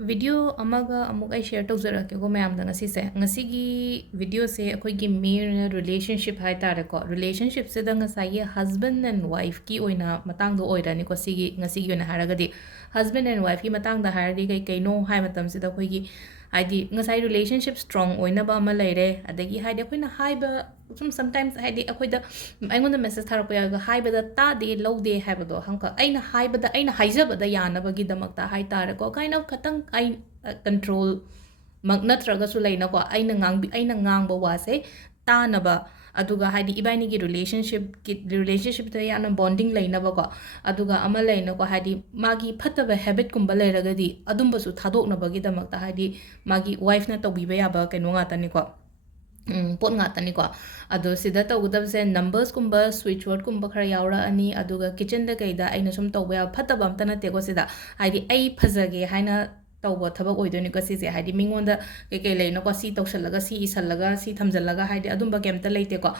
Video amaga amuk ay share tawzarake ko mayam da ngasi se ngasi gi video se akoi gi mere relationship hai tare ko relationship se da ngasai husband and wife ki oina matang do oirani ko sigi ngasi gi oina haraga di husband and wife ki matang da haradi kai kai no hai matam se da koi gi haidi ngasai relationship strong oina ba ma leire adagi haidi akoi na haiba sometimes haidi akoi da aingon da message tharak ya ga haiba da ta de low de haiba do hamka aina haiba da aina haijaba da yana ba gi damak ta hai tare ko kind of khatang ai control mak natraga su leina ko aina ngang ba wa se ta na ba aduga haidi ibaini gi relationship da yana bonding leina ba ko aduga ama leina ko haidi magi phata ba habit kumba leiraga di adum ba su thadok na ba gi damak ta haidi magi wife na to bi ba ya ba kaino nga tani ko pot nga tani ko ado sida tawgudab se numbers kumba switch word kumba khara yaura ani aduga kitchen da kaida aina sum tawba ya phata ba amta na te ko sida haidi ai phajage haina tawba thabak oidoni ko sise haidi mingonda ke leina ko si tawsalaga si isalaga si thamjalaga haidi adumba kemta leite ko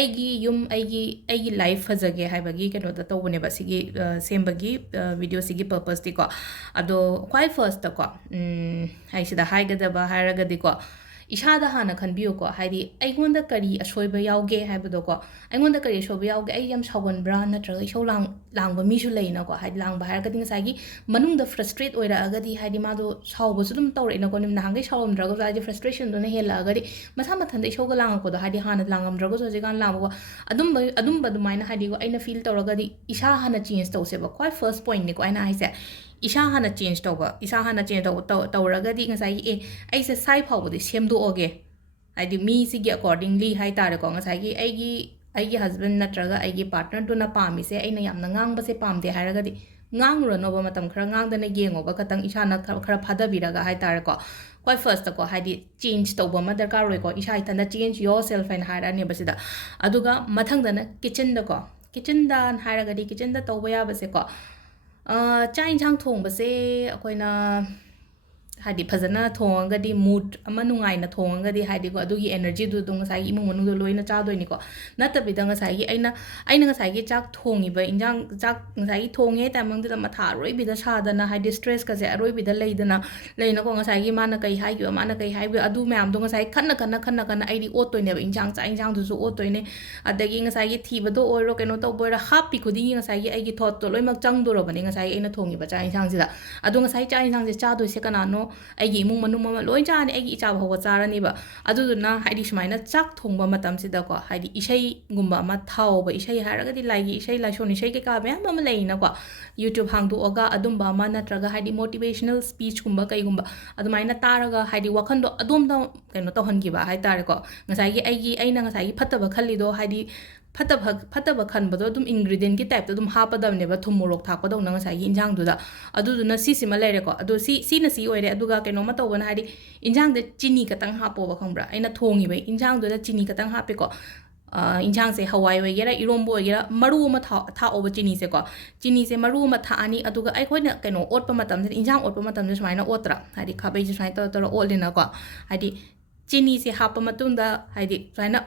aigi yum aigi life phajage haibagi keno da tawbone ba sigi sembagi video sigi purpose ti ko ado quite first ta ko hai sida haigada ba haraga di ko ishada hana khanbiyo ko haidi aigonda kari ashoiba yauge haibado ko aigonda kari ashoiba yauge ai yam sagon bra natraga isho langba mi su leina ko haidi langba har kading sagi manung da frustrate oira agadi haidi mado sauba su dum tawre na ko nim nahangai sawam draga haidi frustration do na hela agadi masa mathanda isho ga lang ko da haidi hana langam draga so jigan lang ko adumba du maina haidi ko aina feel tawraga di isha hana change tawse ba quite first point ni ko aina haise isa hana change tawba isa hana change tawraga di ngasai aise sai phawdi semdo oge haidi mi sigi accordingly hai tare ko ngasai gi aigi husband natraga aigi partner to na pami se aina yamna ngang ba se pamde haraga di ngang ro no ba matam khara ngang da na yengo ba katang isa na khara phada biraga hai tare ko quite first ko haidi change tawba ma darkar roi ko isa ithana change yourself and hara ne basida aduga mathang da na kitchen da ko kitchen da haraga di kitchen da tawba ya ba se ko ꯆꯥꯛ ꯏꯟꯁꯥꯡ ꯊꯣꯡꯕꯁꯦ ꯑꯩꯈꯣꯏꯅ ꯍꯥꯏꯗꯤ ꯐꯖꯅ ꯊꯣꯡꯉꯒꯗꯤ mood ꯑꯃ ꯅꯨꯡꯉꯥꯏꯅ ꯊꯣꯡꯉꯒꯗꯤ ꯍꯥꯏꯗꯤꯀꯣ ꯑꯗꯨꯒꯤ ꯑꯦꯅꯔꯖꯤꯗꯨ ꯉꯁꯥꯏꯒꯤ ꯏꯃꯨꯡ ꯃꯅꯨꯡꯗ ꯂꯣꯏꯅ ꯆꯥꯗꯣꯏꯅꯤꯀꯣ ꯅꯠꯇꯕꯤꯗ ꯉꯁꯥꯏꯒꯤ ꯑꯩꯅ ꯉꯁꯥꯏꯒꯤ ꯆꯥꯛ ꯊꯣꯡꯉꯤꯕ ꯏꯟꯖꯥꯡ ꯆꯥꯛ ꯉꯁꯥꯏꯒꯤ ꯊꯣꯡꯉꯦ ꯇꯥꯏꯃꯤꯡꯗꯨꯗ ꯃꯊꯥ ꯑꯔꯣꯏꯕꯤꯗ ꯁꯥꯗꯅ ꯍꯥꯏꯗꯤ ꯁ꯭ꯇ꯭ꯔꯦꯁꯀꯁꯦ ꯑꯔꯣꯏꯕꯤꯗ ꯂꯩꯅꯀꯣ ꯉꯁꯥꯏꯒꯤ ꯃꯥꯅ ꯀꯩ ꯍꯥꯏꯈꯤꯕ ꯃꯥꯅ ꯀꯩ ꯍꯥꯏꯕ ꯑꯗꯨ ꯃꯌꯥꯝꯗꯣ ꯉꯁꯥꯏ ꯈꯟꯅ ꯑꯩꯗꯤ ꯑꯣꯠꯇꯣꯏꯅꯦꯕ ꯆꯥꯛ ꯏꯟꯖꯥꯡꯗꯨꯁꯨ ꯑꯣꯠꯇꯣꯏꯅꯦ ꯑꯗꯒꯤ ꯉꯁꯥꯏꯒꯤ ꯊꯤꯕꯗꯣ ꯑꯣꯏꯔꯣ ꯀꯩꯅꯣ ꯇꯧꯕ ꯑꯣꯏꯔꯣ ꯍꯥꯞꯄꯤ ꯈꯨꯗꯤꯡꯒꯤ ꯉꯁꯥꯏꯒꯤ ꯑꯩꯒꯤ ꯊꯣꯠꯇꯣ ꯂꯣꯏꯅꯃꯛ ꯆꯪꯗꯣꯔꯕꯅꯦ ꯉꯁꯥꯏꯒꯤ ꯑꯩꯅ ꯊꯣꯡꯉꯤꯕ ꯆꯥꯛ ꯏꯟꯁꯥꯡꯁꯤꯗ ꯑꯗꯣ ꯉꯁꯥꯏ ꯆꯥꯛ ꯏꯟꯁꯥꯡꯁꯦ ꯆꯥꯗꯣꯏꯁꯦ ꯀꯅꯥꯅꯣ ꯑꯩꯒꯤ ꯏꯃꯨꯡ ꯃꯅꯨꯡ ꯑꯃ ꯂꯣꯏ ꯆꯥꯔꯅꯤ ꯑꯩꯒꯤ ꯏꯆꯥ ꯐꯥꯎꯕ ꯆꯥꯔꯅꯤꯕ ꯑꯗꯨꯗꯨꯅ ꯍꯥꯏꯗꯤ ꯁꯨꯃꯥꯏꯅ ꯆꯥꯛ ꯊꯣꯡꯕ ꯃꯇꯝꯁꯤꯗꯀꯣ ꯍꯥꯏꯗꯤ ꯏꯁꯩꯒꯨꯝꯕ ꯑꯃ ꯊꯥꯎꯕ ꯏꯁꯩ ꯍꯥꯏꯔꯒꯗꯤ ꯂꯥꯏꯒꯤ ꯏꯁꯩ ꯂꯥꯏꯁꯣꯟ ꯏꯁꯩ ꯀꯩꯀꯥ ꯃꯌꯥꯝ ꯑꯃ ꯂꯩꯅꯀꯣ ꯌꯨꯇ꯭ꯌꯨꯕ ꯍꯥꯡꯗꯣꯛꯑꯒ ꯑꯗꯨꯝꯕ ꯑꯃ ꯅꯠꯇ꯭ꯔꯒ ꯍꯥꯏꯗꯤ ꯃꯣꯇꯤꯚꯦꯁꯅꯦꯜ ꯁ꯭ꯄꯤꯆꯀꯨꯝꯕ ꯀꯩꯒꯨꯝꯕ ꯑꯗꯨꯃꯥꯏꯅ ꯇꯥꯔꯒ ꯍꯥꯏꯗꯤ ꯋꯥꯈꯟꯗꯣ ꯑꯗꯣꯝꯗ ꯀꯩꯅꯣ ꯇꯧꯍꯟꯈꯤꯕ ꯍꯥꯏ ꯇꯥꯔꯦꯀꯣ ꯉꯁꯥꯏꯒꯤ ꯑꯩꯅ ꯉꯁꯥꯏꯒꯤ ꯐꯠꯇꯕ ꯈꯜꯂꯤꯗꯣ ꯍꯥꯏꯗꯤ ꯐꯠꯇꯕ ꯈꯟꯕꯗꯣ ꯑꯗꯨꯝ ꯏꯟꯒ꯭ꯔꯤꯗꯤꯌꯦꯟꯠꯀꯤ ꯇꯥꯏꯞꯇ ꯑꯗꯨꯝ ꯍꯥꯞꯄꯗꯕꯅꯦꯕ ꯊꯨꯝ ꯃꯣꯔꯣꯛ ꯊꯥꯛꯄꯗꯧꯅ ꯉꯁꯥꯏꯒꯤ ꯏꯟꯖꯥꯡꯗꯨꯗ ꯑꯗꯨꯗꯨꯅ ꯁꯤꯁꯤꯃ ꯂꯩꯔꯦꯀꯣ ꯑꯗꯣ ꯁꯤꯅ ꯁꯤ ꯑꯣꯏꯔꯦ ꯑꯗꯨꯒ ꯀꯩꯅꯣꯃ ꯇꯧꯕꯅ ꯍꯥꯏꯗꯤ ꯏꯟꯖꯥꯡꯗ ꯆꯤꯅꯤ ꯈꯇꯪ ꯍꯥꯞꯄꯣꯕ ꯈꯪꯕ꯭ꯔꯥ ꯑꯩꯅ ꯊꯣꯡꯉꯤꯕ ꯏꯟꯖꯥꯡꯗꯨꯗ ꯆꯤꯅꯤ ꯈꯇꯪ ꯍꯥꯞꯄꯦꯀꯣ ꯏꯟꯖꯥꯡꯁꯦ ꯍꯋꯥꯏ ꯑꯣꯏꯒꯦꯔꯥ ꯏꯔꯣꯝꯕ ꯑꯣꯏꯒꯦꯔꯥ ꯃꯔꯨ ꯑꯃ ꯊꯥꯛꯑꯣꯕ ꯆꯤꯅꯤꯁꯦꯀꯣ ꯆꯤꯅꯤꯁꯦ ꯃꯔꯨ ꯑꯃ ꯊꯥꯛꯑꯅꯤ ꯑꯗꯨꯒ ꯑꯩꯈꯣꯏꯅ ꯀꯩꯅꯣ ꯑꯣꯠꯄ ꯃꯇꯝꯁꯤꯗ ꯏꯟꯖꯥꯡ ꯑꯣꯠꯄ ꯃꯇꯝꯗ ꯁꯨꯃꯥꯏꯅ ꯑꯣꯠꯇ꯭ꯔꯥ ꯍꯥꯏꯗꯤ ꯈꯥꯕꯩꯁꯦ ꯁꯨꯃꯥꯏꯅ ꯇꯧꯔ ꯑꯣꯠꯂꯤꯅꯀꯣ ꯍꯥꯏꯗꯤ ꯆꯤꯅꯤꯁꯦ ꯍꯥꯞꯄ ꯃꯇꯨꯡꯗ ꯍꯥꯏꯗꯤ ꯁꯨꯃꯥꯏꯅ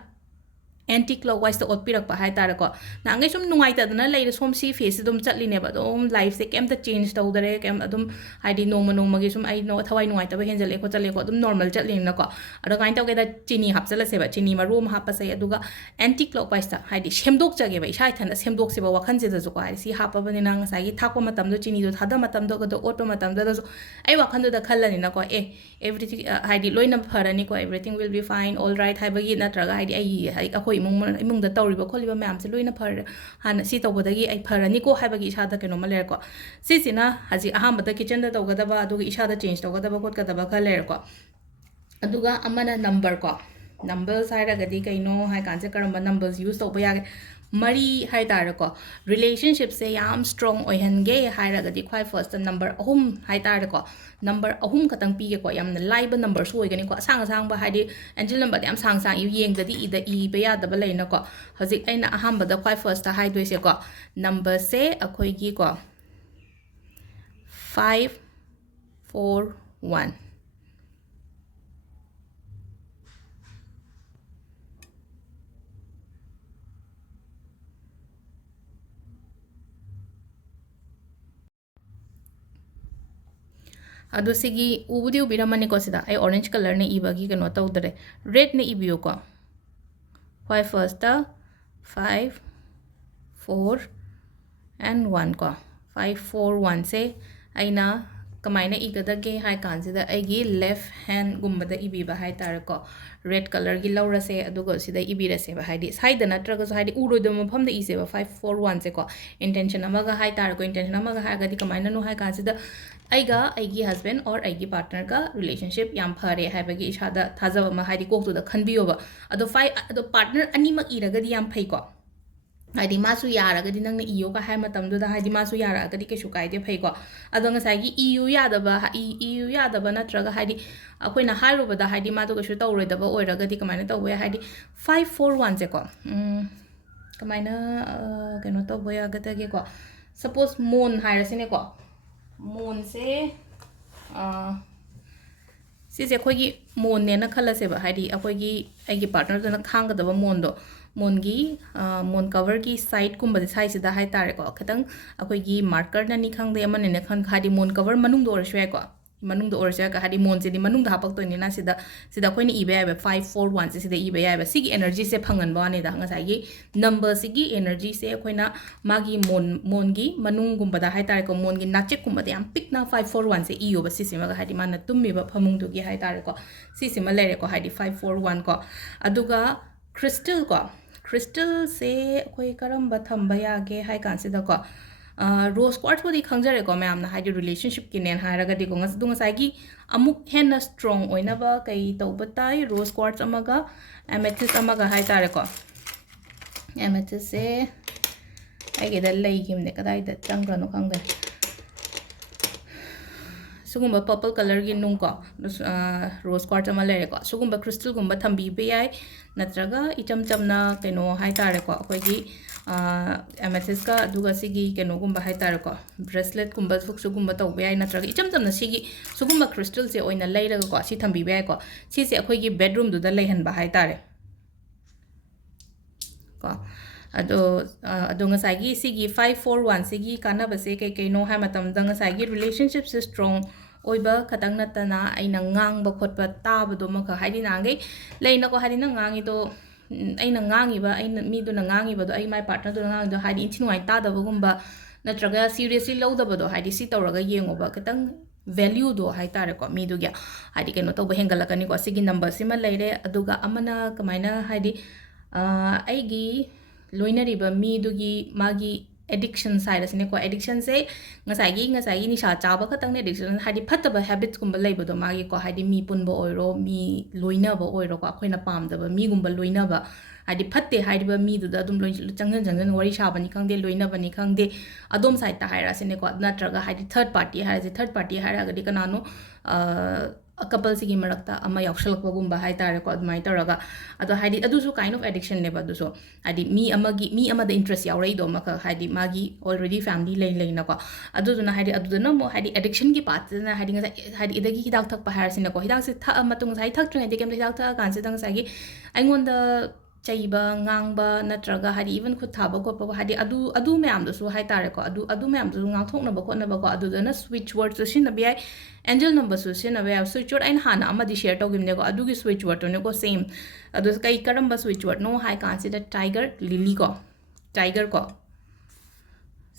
ꯑꯦꯟꯇꯤ ꯀ꯭ꯂꯣꯛꯋꯥꯏꯁꯇ ꯑꯣꯠꯄꯤꯔꯛꯄ ꯍꯥꯏ ꯇꯥꯔꯦꯀꯣ ꯅꯍꯥꯟꯒꯩ ꯁꯨꯝ ꯅꯨꯡꯉꯥꯏꯇꯗꯅ ꯂꯩꯔꯦ ꯁꯣꯝ ꯁꯤ ꯐꯦꯁꯁꯦ ꯑꯗꯨꯝ ꯆꯠꯂꯤꯅꯦꯕ ꯑꯗꯨꯝ ꯂꯥꯏꯐꯁꯦ ꯀꯩꯝꯇ ꯆꯦꯟꯖ ꯇꯧꯗꯔꯦ ꯀꯩꯝ ꯑꯗꯨꯝ ꯍꯥꯏꯗꯤ ꯅꯣꯡꯃꯒꯤ ꯁꯨꯝ ꯑꯩ ꯊꯋꯥꯏ ꯅꯨꯡꯉꯥꯏꯇꯕ ꯍꯦꯟꯖꯜꯂꯦ ꯈꯣꯠꯆꯜꯂꯦꯀꯣ ꯑꯗꯨꯝ ꯅꯣꯔꯃꯦꯜ ꯆꯠꯂꯤꯅꯀꯣ ꯑꯗꯣ ꯀꯃꯥꯏꯅ ꯇꯧꯒꯦꯗ ꯆꯤꯅꯤ ꯍꯥꯞꯆꯜꯂꯁꯦꯕ ꯆꯤꯅꯤ ꯃꯔꯨ ꯑꯃ ꯍꯥꯞꯄꯁꯦ ꯑꯗꯨꯒ ꯑꯦꯟꯇꯤ ꯀ꯭ꯂꯣꯛꯋꯥꯏꯁꯇ ꯍꯥꯏꯗꯤ ꯁꯦꯝꯗꯣꯛꯆꯒꯦꯕ ꯏꯁꯥ ꯏꯊꯟꯇ ꯁꯦꯝꯗꯣꯛꯁꯦꯕ ꯋꯥꯈꯟꯁꯤꯗꯁꯨꯀꯣ ꯍꯥꯏꯗꯤ ꯁꯤ ꯍꯥꯞꯄꯕꯅꯤꯅ ꯉꯁꯥꯏꯒꯤ ꯊꯥꯛꯄ ꯃꯇꯝꯗꯣ ꯆꯤꯅꯤꯗꯣ ꯊꯥꯗ ꯃꯇꯝꯗꯣ ꯑꯣꯠꯄ ꯃꯇꯝꯗꯨꯗꯁꯨ ꯑꯩ ꯋꯥꯈꯟꯗꯨꯗ ꯈꯜꯂꯅꯤꯅꯀꯣ ꯑꯦꯚ꯭ꯔꯤꯊꯤꯡ ꯍꯥꯏꯗꯤ ꯂꯣꯏꯅ ꯐꯔꯅꯤꯀꯣ everything will be fine all right ꯍꯥꯏꯕꯒꯤ ꯅꯠꯇ꯭ꯔꯒ ꯍꯥꯏꯗꯤ ꯑꯩꯈꯣꯏ ꯏꯃꯨꯡꯗ ꯇꯧꯔꯤꯕ ꯈꯣꯠꯂꯤꯕ ꯃꯌꯥꯝꯁꯦ ꯂꯣꯏꯅ ꯍꯥꯟꯅ ꯁꯤ ꯇꯧꯕꯗꯒꯤ ꯑꯩ ꯐꯔꯅꯤꯀꯣ ꯍꯥꯏꯕꯒꯤ ꯏꯁꯥꯗ ꯀꯩꯅꯣꯝꯃ ꯂꯩꯔꯦꯀꯣ ꯁꯤꯁꯤꯅ ꯍꯧꯖꯤꯛ ꯑꯍꯥꯟꯕꯗ ꯀꯤꯆꯟꯗ ꯇꯧꯒꯗꯕ ꯑꯗꯨꯒ ꯏꯁꯥꯗ ꯆꯦꯟꯖ ꯇꯧꯒꯗꯕ ꯈꯣꯠꯀꯗꯕ ꯈꯔ ꯂꯩꯔꯦꯀꯣ ꯑꯗꯨꯒ ꯑꯃꯅ ꯅꯝꯕꯔ ꯅꯝꯕꯔꯁ ꯍꯥꯏꯔꯒꯗꯤ ꯀꯩꯅꯣ ꯍꯥꯏ ꯀꯥꯟꯁꯦ ꯀꯔꯝꯕ ꯅꯝꯕꯔꯁ ꯌꯨꯁ ꯇꯧꯕ ꯌꯥꯒꯦ ꯃꯔꯤ ꯍꯥꯏ ꯇꯥꯔꯦꯀꯣ ꯔꯤꯂꯦꯁꯟꯁꯤꯞꯁꯦ ꯌꯥꯝ ꯁ꯭ꯇ꯭ꯔꯣꯡ ꯑꯣꯏꯍꯟꯒꯦ ꯍꯥꯏꯔꯒꯗꯤ ꯈ꯭ꯋꯥꯏ ꯐꯥꯔꯁꯇ ꯅꯝꯕꯔ 3 ꯍꯥꯏ ꯇꯥꯔꯦꯀꯣ ꯅꯝꯕꯔ 3 ꯈꯛꯇꯪ ꯄꯤꯒꯦꯀꯣ ꯌꯥꯝꯅ ꯂꯥꯏꯕ ꯅꯝꯕꯔꯁꯨ ꯑꯣꯏꯒꯅꯤꯀꯣ ꯑꯁꯥꯡꯕ ꯍꯥꯏꯗꯤ ꯑꯦꯟꯖꯦꯜ ꯅꯝꯕꯔꯗ ꯌꯥꯝ ꯁꯥꯡ ꯌꯦꯡꯗꯗꯤ ꯏꯕ ꯌꯥꯗꯕ ꯂꯩꯅꯀꯣ ꯍꯧꯖꯤꯛ ꯑꯩꯅ ꯑꯍꯥꯟꯕꯗ ꯈ꯭ꯋꯥꯏ ꯐꯥꯔꯁꯇ ꯍꯥꯏꯗꯣꯏꯁꯦꯀꯣ ꯅꯝꯕꯔꯁꯦ ꯑꯩꯈꯣꯏꯒꯤꯀꯣ 5 4 1 ꯑꯗꯣ ꯁꯤꯒꯤ ꯎꯕꯨꯗꯤ ꯎꯕꯤꯔꯝꯃꯅꯤꯀꯣ ꯁꯤꯗ ꯑꯩ ꯑꯣꯔꯦꯟꯖ ꯀꯂꯔꯅ ꯏꯕꯒꯤ ꯀꯩꯅꯣ ꯇꯧꯗ꯭ꯔꯦ ꯔꯦꯗꯅ ꯏꯕꯤꯌꯨꯀꯣ ꯈ꯭ꯋꯥꯏ first 5 4 and 1 ko 5 4 1 se aina kamaina igadage hai kansida aigi left hand gumbada ibiba hai tare ko red color gi laura se adugo sida ibira se ba haidi side natraga so haidi urodo mafam da ise ba 5 4 1 se ko intention amaga hai tare ko intention amaga ha gadi kamaina no hai kansida aiga aigi husband or aigi partner ka relationship yam phare hai bagi ishada thajaba ma haidi koktu da khanbiyo ba ado 5 ado partner ani mak iragadi yam phai ko हाइदी मासु यारगदी नंगने इयो का हाय मतमदुदा हाइदी मासु यारगदी केसु कायदे phaco अदो ngसाइगी इयु यादबा इयु यादबा नत्रगा हाइदी अखोइना हाइरुबदा हाइदी मादो केसु तौरोदबा ओइरगदी कमाइना तौबे हाइदी 541 से को कमाइना केनो तौबे यागदगे को सपोज मोन हाइरसिने को मोन से सिसे अखोइगी मोन नेना खलसेबा हाइदी अखोइगी आइगी पार्टनर दना खांगदबा मोनदो मोनगी मोन कवर की साइड कुंबद साइड से हाई तारे को खतंग अखोइगी मार्कर ननी खंगदे अमने खंग हादी मोन कवर मनुंग दो ओरसु को मनुंग दो ओरसु का हादी मोन से मनुंग हापक तो निना सिदा सिदा अखोइनी इबे याबे 541 से सिदा इबे याबे सिगी एनर्जी से फंगन बाने दा ngसाइगी नंबर सिगी एनर्जी से अखोइना मागी मोनगी मनुंग गुंबद हाई तारे को मोनगी नाचेक कुंबद याम पिकना 541 से इयो बस सिसिमा हादी माना तुम्मीबा फमुंग दुगी हाई तारे को सिसिमा लेरे को हादी 541 को अदुगा क्रिस्टल को क्रिस्टल से कोई करम थम्ब यागे हाई कांसिदा को रोज क्वार्ट्स बदी खंजरे को मैम हाइडी रिलेशनशिप की नेन हायरगदी को ngसाइगी अमुक हेन स्ट्रॉंग ओइनबा कई तौबताई रोज क्वार्ट्स अमगा एमेथिस अमगा हाई तारे को एमेथिस से आइगेदा लेगिमने कदाइदा चंग्रनो खंगे सुगुम्बा पर्पल कलर की नुंग को रोज क्वार्ट्स अमा लेरे को सुगुम्बा क्रिस्टल गुम्बा थम्बीबे याय नत्रगा इचम चमना केनो हाई तारे को अखोइगी एमेथिस का दुगा सिगी केनो गुम्बा हाई तारे को ब्रेसलेट गुम्बा सुगुम्बा तौबे याय नत्रगा इचम चमना सिगी सुगुम्बा क्रिस्टल से ओइना लेरगा को सि थम्बीबे याय को सिसे अखोइगी बेडरूम दुदा लेहनबा हाई तारे को अदो ngसाइगी सिगी 541 सिगी कानाबसे कई कईनो हाय मतमदा ngसाइगी रिलेशनशिप से स्ट्रॉंग ओइबा खतंग नतना आइना ngang खोटबा ताबदो मख हाइदि नांगे लेना को हाइदि ना ngangi तो आइना ngangiबा आइना मीदुना ngangiबदो आइ माय पार्टनर दो ngangiदो हाइदि इन्थिनुवाइ तादबगुम्बा नत्रगा सीरियसली लौदबदो हाइदि सि तौरगा येंगोबा खतंग value do hai tare ko mi du gya haidi keno to behengala kani ko sigi number sima leire aduga amana kamaina haidi aigi loinariba mi dugi magi addiction side asine ko addiction se ngasai ni sha chaba khatang ne addiction hadi phataba habits kumba leibodo magi ko hadi mi punbo oiro mi loina ba oiro ko akoina pamdaba mi gumba loina ba hadi phatte haidiba mi du da dum loi changjan wari sha bani khangde loina bani khangde adom side ta haira sine ko natraga hadi third party haira gadi kanano couple sigi marakta ama yaukshalakwagumba hai tare ko admai taraga ado haidi adusu kind of addiction ne baduso hadi mi amada interest yaurei do maka hadi magi already family lei na ko aduduna hadi aduduna mo hadi addiction ki part na hadi hadi idagi hidak thak pa har sine ko hidak se tha matung sai thak tune de kem hidak tha kan se dang sai gi aingonda chaiba ngangba natraga hadi even khut thaba ko pa hadi adu myam do su hai tare ko adu myam do ngang thok na ba ko adu na switch word so sin na bi angel number so sin na bi switch word ain hana amadi share to gimne ko adu gi switch word to ne ko same adu kai karamba switch word no hai consider tiger lily ko tiger ko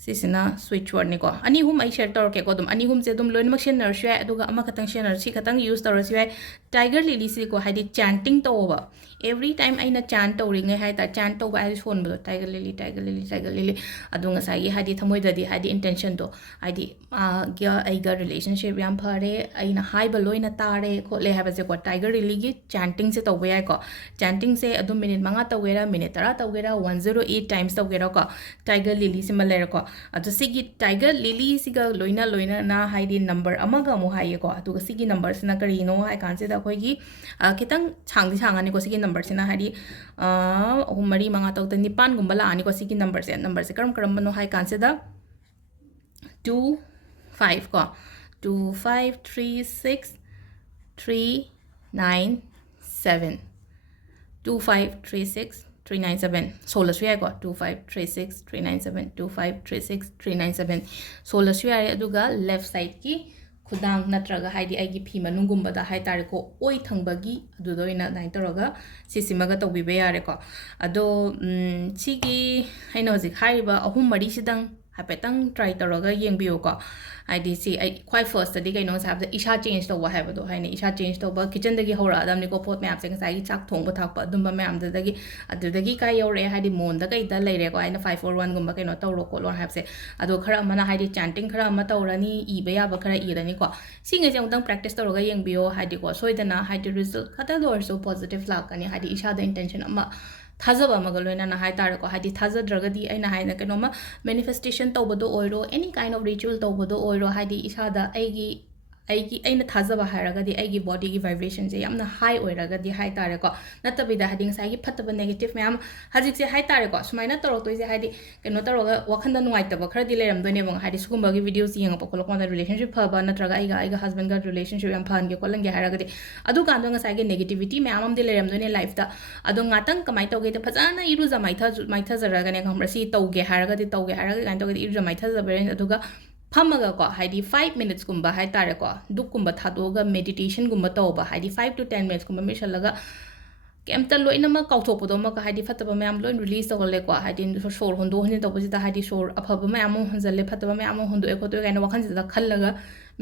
सिसिना switch word निको अनि हुम I share तौर के को दम अनि हुम से दम लोइन मक शेयर शे अदुगा अमा खतंग शेयर सी खतंग यूज तौर से टाइगर लिली से को हाइदि चैंटिंग तौबा एवरी टाइम आइना चैंट तौरिंगे हाइ ता चैंट तौबा आई फोन बदो टाइगर लिली अदुंगा साइ हाइदि थमोय ददि हाइदि इंटेंशन दो हाइदि ग आइगा रिलेशनशिप याम फरे आइना हाइबा लोइना तारे खोले हाबा से को टाइगर लिली गी चैंटिंग से तौबा याय को चैंटिंग से अदुम मिनिट मंगा तौगेरा मिनिट 10 तौगेरा 108 टाइम्स तौगेरा को टाइगर लिली से मलेर को अदु सिगी टाइगर लिली सिगा लोइना ना हाइदि नंबर अमगा मो हाइये को अदु सिगी नंबर सिना करिनो हाइ कांसे दा खोइगी खितंग छांगनि को सिगी नंबर सिना हाइदि अहु मरी मंगा तौ त निपान गुंबा लानि को सिगी नंबर से करम बनो हाइ कांसे दा 2 5 को 2 5 3 6 3 9 7 2 5 3 6 397 सोलह सुयाय को 2536 397 2536 397 सोलह सुयाय अदुगा लेफ्ट साइड की ꯈꯨꯗꯥꯡ ꯅꯠꯇ꯭ꯔꯒ ꯍꯥꯏꯗꯤ ꯑꯩꯒꯤ ꯐꯤ ꯃꯅꯨꯡꯒꯨꯝꯕꯗ ꯍꯥꯏꯇꯥꯔꯦꯀꯣ ꯑꯣꯏ ꯊꯪꯕꯒꯤ ꯑꯗꯨꯗ ꯑꯣꯏꯅ ꯑꯗꯨꯃꯥꯏꯅ ꯇꯧꯔꯒ ꯁꯤꯁꯤꯃꯒ ꯇꯧꯕꯤꯕ ꯌꯥꯔꯦꯀꯣ ꯑꯗꯣ ꯁꯤꯒꯤ ꯑꯩꯅ ꯍꯧꯖꯤꯛ ꯍꯥꯏꯔꯤꯕ ꯑꯍꯨꯝ ꯃꯔꯤꯁꯤꯗꯪ ꯍꯥꯏꯐꯦꯠꯇꯪ ꯇ꯭ꯔꯥꯏ ꯇꯧꯔꯒ ꯌꯦꯡꯕꯤꯌꯨꯀꯣ ꯍꯥꯏꯗꯤ ꯁꯤ ꯑꯩ ꯈ꯭ꯋꯥꯏ ꯐꯥꯔꯁꯇꯗꯤ ꯀꯩꯅꯣ ꯉꯁꯥꯏ ꯍꯥꯏꯕꯗ ꯏꯁꯥ ꯆꯦꯟꯖ ꯇꯧꯕ ꯍꯥꯏꯕꯗꯣ ꯍꯥꯏꯅ ꯏꯁꯥ ꯆꯦꯟꯖ ꯇꯧꯕ ꯀꯤꯆꯟꯗꯒꯤ ꯍꯧꯔꯛꯑꯗꯕꯅꯤꯀꯣ ꯄꯣꯠ ꯃꯌꯥꯝꯁꯦ ꯉꯁꯥꯏꯒꯤ ꯆꯥꯛ ꯊꯣꯡꯕ ꯊꯥꯛꯄ ꯑꯗꯨꯝꯕ ꯃꯌꯥꯝꯗꯨꯗꯒꯤ ꯑꯗꯨꯗꯒꯤ ꯀꯥꯏ ꯌꯧꯔꯛꯑꯦ ꯍꯥꯏꯗꯤ ꯃꯣꯟꯗ ꯀꯩꯗ ꯂꯩꯔꯦꯀꯣ ꯑꯩꯅ 541ꯒꯨꯝꯕ ꯀꯩꯅꯣ ꯇꯧꯔꯣ ꯈꯣꯠꯂꯣ ꯍꯥꯏꯕꯁꯦ ꯑꯗꯣ ꯈꯔ ꯑꯃꯅ ꯍꯥꯏꯗꯤ ꯆꯥꯟꯇꯤꯡ ꯈꯔ ꯑꯃ ꯇꯧꯔꯅꯤ ꯏꯕ ꯌꯥꯕ ꯈꯔ ꯏꯔꯅꯤꯀꯣ ꯁꯤꯉꯩꯁꯦ ꯑꯃꯨꯛꯇꯪ ꯄ꯭ꯔꯦꯛꯇꯤꯁ ꯇꯧꯔꯒ ꯌꯦꯡꯕꯤꯌꯣ ꯍꯥꯏꯗꯤꯀꯣ ꯁꯣꯏꯗꯅ ꯍꯥꯏꯗꯤ ꯔꯤꯖꯜꯠ ꯈꯛꯇꯗ ꯑꯣꯏꯔꯁꯨ ꯄꯣꯖꯤꯇꯤቭ ꯂꯥꯛꯀꯅꯤ ꯍꯥꯏꯗꯤ ꯏꯁꯥꯗ ꯏꯟꯇꯦꯟꯁꯟ ꯑꯃ ꯊꯥꯖꯕ ꯑꯃꯒ ꯂꯣꯏꯅꯅ ꯍꯥꯏꯇꯥꯔꯦꯀꯣ ꯍꯥꯏꯗꯤ ꯊꯥꯖꯗ꯭ꯔꯒꯗꯤ ꯑꯩꯅ ꯍꯥꯏꯅ ꯀꯩꯅꯣꯃ ꯃꯦꯅꯤꯐꯦꯁꯇꯦꯁꯟ ꯇꯧꯕꯗꯣ ꯑꯣꯏꯔꯣ ꯑꯦꯅꯤ ꯀꯥꯏꯟ ꯑꯣꯐ ꯔꯤꯆꯨꯋꯦꯜ ꯇꯧꯕꯗꯣ ꯑꯣꯏꯔꯣ ꯍꯥꯏꯗꯤ ꯏꯁꯥꯗ ꯑꯩꯅ ꯊꯥꯖꯕ ꯍꯥꯏꯔꯒꯗꯤ ꯑꯩꯒꯤ ꯕꯣꯗꯤꯒꯤ ꯚꯥꯏꯕ꯭ꯔꯦꯁꯟꯁꯦ ꯌꯥꯝꯅ ꯍꯥꯏ ꯑꯣꯏꯔꯒꯗꯤ ꯍꯥꯏꯇꯥꯔꯦꯀꯣ ꯅꯠꯇꯕꯤꯗ ꯍꯥꯏꯗꯤ ꯉꯁꯥꯏꯒꯤ ꯐꯠꯇꯕ ꯅꯦꯒꯦꯇꯤቭ ꯃꯌꯥꯝ ꯍꯧꯖꯤꯛꯁꯦ ꯍꯥꯏꯇꯥꯔꯦꯀꯣ ꯁꯨꯃꯥꯏꯅ ꯇꯧꯔꯛꯇꯣꯏꯁꯦ ꯍꯥꯏꯗꯤ ꯀꯩꯅꯣ ꯇꯧꯔꯒ ꯋꯥꯈꯟꯗ ꯅꯨꯡꯉꯥꯏꯇꯕ ꯈꯔꯗꯤ ꯂꯩꯔꯝꯗꯣꯏꯅꯦꯕ ꯍꯥꯏꯗꯤ ꯁꯤꯒꯨꯝꯕꯒꯤ ꯚꯤꯗꯤꯑꯣꯁ ꯌꯦꯡꯉꯛꯄ ꯈꯣꯠꯂꯛꯄꯗ ꯔꯤꯂꯦꯁꯟship ꯐꯕ ꯅꯠꯇ꯭ꯔꯒ ꯑꯩꯒ ꯍꯁꯕꯦꯟꯒ ꯔꯤꯂꯦꯁꯟship ꯌꯥꯝ ꯐꯍꯟꯒꯦ ꯈꯣꯠꯍꯟꯒꯦ ꯍꯥꯏꯔꯒꯗꯤ ꯑꯗꯨꯀꯥꯟꯗ ꯉꯁꯥꯏꯒꯤ ꯅꯦꯒꯦꯇꯤꯚꯤꯇꯤ ꯃꯌꯥꯝ ꯑꯃꯗꯤ ꯂꯩꯔꯝꯗꯣꯏꯅꯦ ꯂꯥꯏꯐꯇ ꯑꯗꯣ ꯉꯥꯛꯇꯪ ꯀꯃꯥꯏꯅ ꯇꯧꯒꯦꯗ ꯐꯖꯅ ꯏꯔꯨꯖ ꯃꯥꯏꯊꯖꯔꯒꯅꯦ ꯈꯪꯕ꯭ꯔꯥ ꯁꯤ ꯇꯧꯒꯦ ꯍꯥꯏꯔꯒꯗꯤ ꯀꯃꯥꯏꯅ ꯇꯧꯒꯦꯗꯤ ꯏꯔꯨꯖ ꯃꯥꯏꯊꯖꯕꯤꯔꯅꯤ ꯑꯗꯨꯒ ꯐꯝꯃꯒꯀꯣ ꯍꯥꯏꯗꯤ 5 ꯃꯤꯅꯤꯠꯁꯀꯨꯝꯕ ꯍꯥꯏꯇꯥꯔꯦꯀꯣ ꯗꯨꯛꯀꯨꯝꯕ ꯊꯥꯗꯣꯛꯑꯒ ꯃꯦꯗꯤꯇꯦꯁꯟꯒꯨꯝꯕ ꯇꯧꯕ ꯍꯥꯏꯗꯤ 5 to 10 ꯃꯤꯅꯤꯠꯁꯀꯨꯝꯕ ꯃꯤꯁꯜꯂꯒ ꯀꯩꯝꯇ ꯂꯣꯏꯅꯃꯛ ꯀꯥꯎꯊꯣꯛꯄꯗꯣ ꯑꯃꯛꯀ ꯍꯥꯏꯗꯤ ꯐꯠꯇꯕ ꯃꯌꯥꯝ ꯂꯣꯏ ꯔꯤꯂꯤꯁ ꯇꯧꯍꯜꯂꯦꯀꯣ ꯍꯥꯏꯗꯤ ꯁꯣꯔ ꯍꯣꯟꯗꯣꯛ ꯍꯣꯟꯖꯤꯟ ꯇꯧꯕꯁꯤꯗ ꯍꯥꯏꯗꯤ ꯁꯣꯔ ꯑꯐꯕ ꯃꯌꯥꯝ ꯑꯃ ꯍꯣꯟꯖꯜꯂꯦ ꯐꯠꯇꯕ ꯃꯌꯥꯝ ꯑꯃ ꯍꯣꯟꯗꯣꯛꯑꯦ ꯈꯣꯠꯇꯣꯛꯑꯦ ꯀꯥꯏꯅ ꯋꯥꯈꯜꯁꯤꯗ ꯈꯜꯂꯒ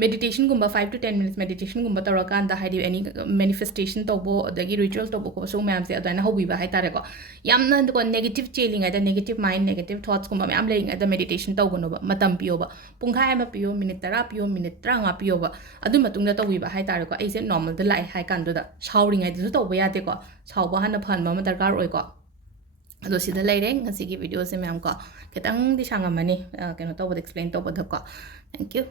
ꯃꯦꯗꯤꯇꯦꯁꯟꯒꯨꯝꯕ 5 to 10 ꯃꯤꯅꯤꯠꯁ ꯃꯦꯗꯤꯇꯦꯁꯟꯒꯨꯝꯕ ꯇꯧꯔꯀꯥꯟꯗ ꯍꯥꯏꯗꯤ ꯑꯦꯅꯤ ꯃꯦꯅꯤꯐꯦꯁꯇꯦꯁꯟ ꯇꯧꯕ ꯑꯗꯒꯤ ꯔꯤꯆꯨꯋꯦꯜ ꯇꯧꯕ ꯈꯣꯠꯄ ꯁꯤꯒꯨꯝꯕ ꯃꯌꯥꯝꯁꯦ ꯑꯗꯨꯃꯥꯏꯅ ꯍꯧꯕꯤꯕ ꯍꯥꯏꯇꯥꯔꯦꯀꯣ ꯌꯥꯝꯅ ꯅꯦꯒꯦꯇꯤቭ ꯆꯦꯜꯂꯤꯉꯩꯗ ꯅꯦꯒꯦꯇꯤቭ ꯃꯥꯏꯟ ꯅꯦꯒꯦꯇꯤቭ ꯊꯣꯠꯁꯀꯨꯝꯕ ꯃꯌꯥꯝ ꯂꯩꯔꯤꯉꯩꯗ ꯃꯦꯗꯤꯇꯦꯁꯟ ꯇꯧꯒꯅꯣꯕ ꯃꯇꯝ ꯄꯤꯌꯣꯕ ꯄꯨꯡꯈꯥꯏ ꯑꯃ ꯄꯤꯌꯣ ꯃꯤꯅꯤꯠ 10 ꯄꯤꯌꯣ ꯃꯤꯅꯤꯠ 35 ꯄꯤꯌꯣꯕ ꯑꯗꯨ ꯃꯇꯨꯡꯗ ꯇꯧꯕꯤꯕ ꯍꯥꯏꯇꯥꯔꯦꯀꯣ ꯑꯩꯁꯦ ꯅꯣꯔꯃꯦꯜꯗ ꯂꯥꯛꯑꯦ ꯍꯥꯏ ꯀꯥꯟꯗꯨꯗ ꯁꯥꯎꯔꯤꯉꯩꯗꯁꯨ ꯇꯧꯕ ꯌꯥꯗꯦꯀꯣ ꯁꯥꯎꯕ ꯍꯥꯟꯅ ꯐꯍꯟꯕ ꯑꯃ ꯗꯔꯀꯥꯔ ꯑꯣꯏꯀꯣ ꯑꯗꯣ ꯁꯤꯗ ꯂꯩꯔꯦ ꯉꯁꯤꯒꯤ ꯚꯤꯗꯤꯑꯣꯁꯦ ꯃꯌꯥꯝ ꯀꯣ ꯈꯤꯇꯪꯗꯤ ꯁꯥꯡꯉꯝꯃꯅꯤ ꯀꯩꯅꯣ ꯇꯧꯕꯗ ꯑꯦꯛꯁꯄ꯭ꯂꯦꯟ ꯇꯧꯕꯗꯀꯣ ꯊꯦꯡꯛ ꯌꯨ